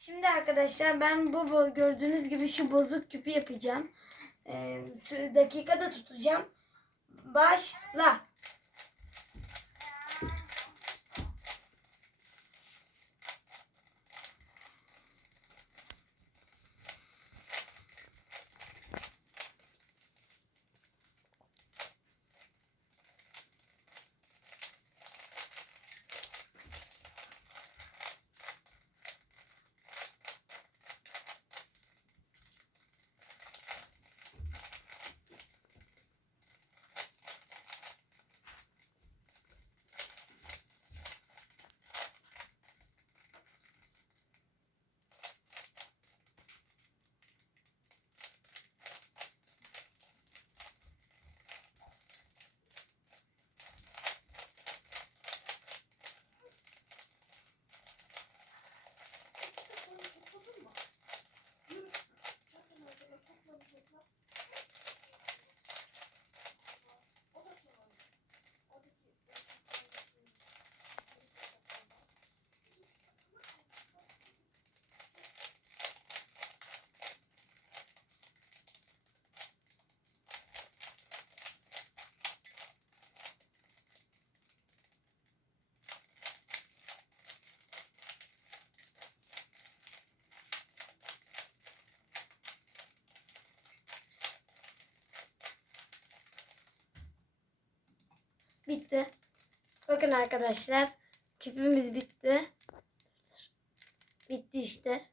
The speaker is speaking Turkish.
Şimdi arkadaşlar ben bu, bu gördüğünüz gibi şu bozuk küpü yapacağım. Ee, dakikada tutacağım. Başla. Bitti. Bakın arkadaşlar küpümüz bitti. Bitti işte.